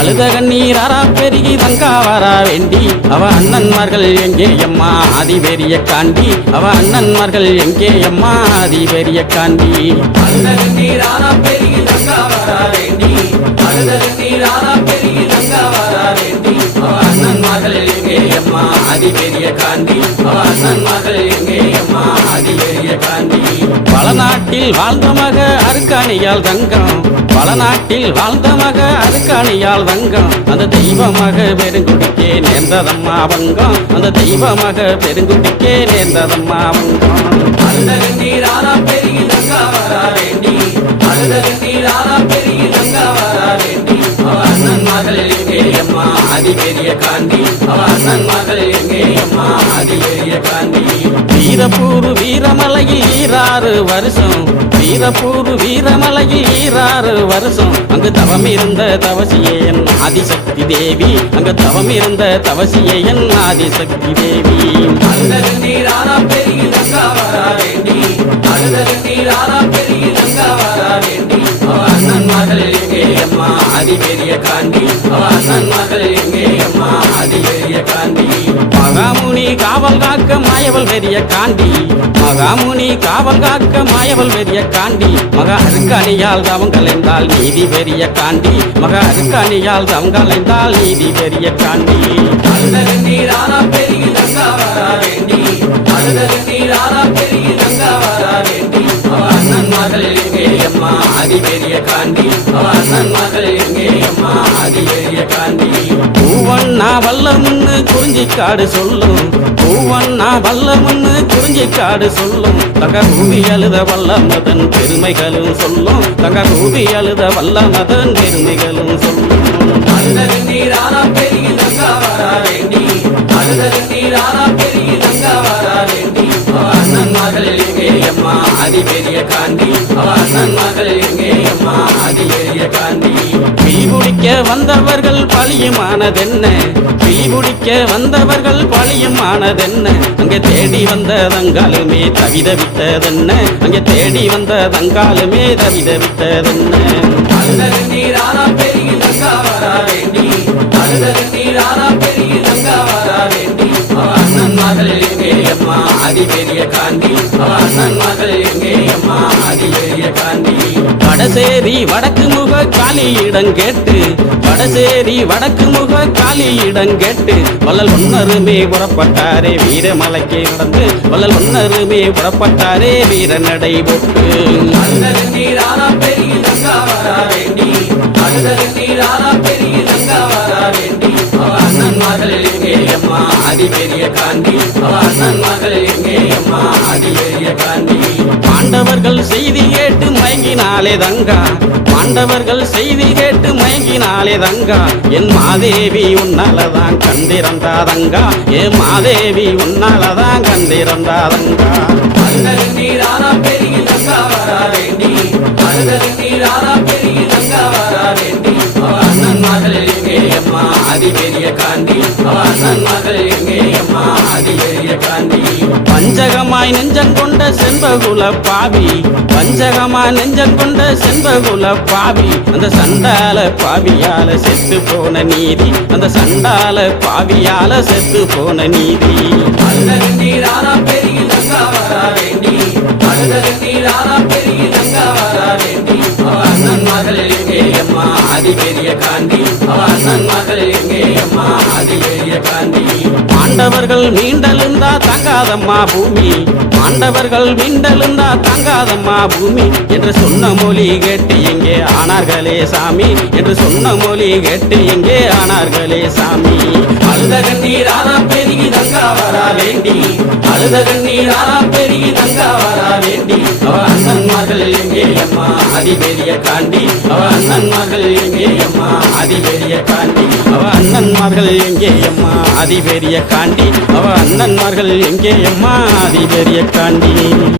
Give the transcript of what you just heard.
அழுத கண்ணீராரா பெருகி தங்கா வரா வேண்டி. அவ அண்ணன்மார்கள் எங்கே அம்மா? ஆதிபெரிய காண்டி. அவ அண்ணன்மார்கள் எங்கே அம்மா? ஆதிபெரிய காண்டி. அழுத கண்ணீராரா பெருகி தங்கா வரா வேண்டி. அழுத கண்ணீராரா பெருகி தங்கா வரா வேண்டி. அவ மகள் எங்கே அம்மா? அதி காண்டி. அவ எங்கே அம்மா? காண்டி. பல நாட்டில் வாழ்ந்த மக அருக்காணியால் தங்கம் பல நாட்டில் வாழ்ந்த மக அருக்காணியால் தங்கம். அந்த தெய்வமாக பெருங்குடிக்கே நேர்ந்ததம்மா வங்கம். அந்த தெய்வமாக பெருங்குடிக்கே நேர்ந்ததம்மா வங்கம். அழுத கண்ணீராரா பெருகி தங்கா வரா வேண்டி. பெருகி தங்கா வரா வேண்டி. அவ அண்ணன் மகள் எங்கே அம்மா? அதி பெரிய காண்டி அவ அண்ணன் மகள் எங்கே அம்மா? அதி பெரிய காண்டி வீரப்பூர் வீரமலையில் ஈராறு வருஷம். வீரப்பூர் வீரமலையில் ஈராறு வருஷம். அங்கு தவம் இருந்த தவசியே என் ஆதிசக்தி தேவி. அங்கு தவம் இருந்த தவசியே என் ஆதிசக்தி தேவி. அழுத பெரிய காந்தி மகாமுனி காவல் காக்க மாயவள் பெரிய காண்டி. மகாமுனி காவல் காக்க மாயவள் பெரிய காண்டி. மக அருங்காணியால் தவம் கலைந்தால் நீதி பெரிய காண்டி. மக அருங்காணியால் தவம் கலைந்தால் நீதி பெரிய காண்டி. அழுத நீராரா பெருகி மகள் எங்கே அம்மா? அதி பெரிய பூவண்ணா வல்லமுன்னு குறிஞ்சி காடு சொல்லும். பூவண்ணா வல்லமுன்னு குறிஞ்சி காடு சொல்லும். தங்க ரூபி அழுத வல்லமதன் பெருமைகளும் சொல்லும். தங்க ரூபி அழுத வல்லமதன் பெருமைகளும் சொல்லும். அழுத நீராரா தங்கா வரா வேண்டி. அழுத நீராரா தங்கா வரா வேண்டி. அண்ணன் மகள் எங்கே அம்மா? அதி பெரிய காந்தி அண்ணன் மகள் எங்கே அம்மா? அதி பெரிய வந்தவர்கள் பழியுமானதென்ன? பிடிக்க வந்தவர்கள் பழியுமானதென்ன? அங்கே தேடி வந்த தங்காலுமே தவிதவித்ததென்ன? அங்கே தேடி வந்த தங்காலுமே தவிதவித்ததென்ன? பெரிய மகள் எங்கே? அம்மா அதி பெரிய காண்டி. வடசேரி வடக்கு முக காலியிடம் கேட்டு வடசேரி வடக்கு முக காலியிடம் கேட்டு வள்ளல் ஒன்னருமே புறப்பட்டாரே வீரமலைக்கு நடந்து வள்ளல் ஒன்னருமே புறப்பட்டாரே வீர நடை போட்டு தங்கா வரா வேண்டி வரா அண்ணன் மகள் எங்கே? அம்மா அதி பெரிய காண்டி அவ அண்ணன் மகள் எங்கே அம்மா? பெரிய காண்டி பாண்டவர்கள் செய்தி கேட்டு மயங்கினாலே தங்கா. பாண்டவர்கள் செய்தி கேட்டு மயங்கினாலே தங்கா. என் மாதேவி உன்னாலதான் கண்டிருந்தாதங்கா என் மாதேவி உன்னாலதான் கண்டிருந்தாதங்கா நீராரா பெருகி தங்கா வரா வேண்டி நீராரா பஞ்சகமாய் நெஞ்சம் கொண்ட செண்பகுல பாவி. பஞ்சகமாய் நெஞ்சம் கொண்ட செண்பகுல பாவி. அந்த சண்டால பாவியால செத்து போன நீதி. அந்த சண்டால பாவியால செத்து போன நீதி. அழுத நீராரா பெரிய ஆண்டவர்கள் மீண்டலுந்தா தங்காதம்மா பூமி. ஆண்டவர்கள் மீண்டலுந்தா தங்காதம்மா பூமி. என்று சொன்ன மொழி கேட்டு எங்கே ஆனார்களே சாமி. என்று சொன்ன மொழி கேட்டு எங்கே ஆனார்களே சாமி. அழுத நீராரா பெருகி தங்கா வரா வேண்டி. அழுத நீராரா பெருகி தங்கா வரா வேண்டி. அவ மகள் எங்கே அம்மா? அதி காண்டி அவ அண்ணன் மகள் எங்கே அம்மா? அதி காண்டி அவ அண்ணன்மார்கள் எங்கே அம்மா? அதிபெரிய காண்டி அவ அண்ணன்மார்கள் எங்கே அம்மா? அதிபெரிய காண்டி.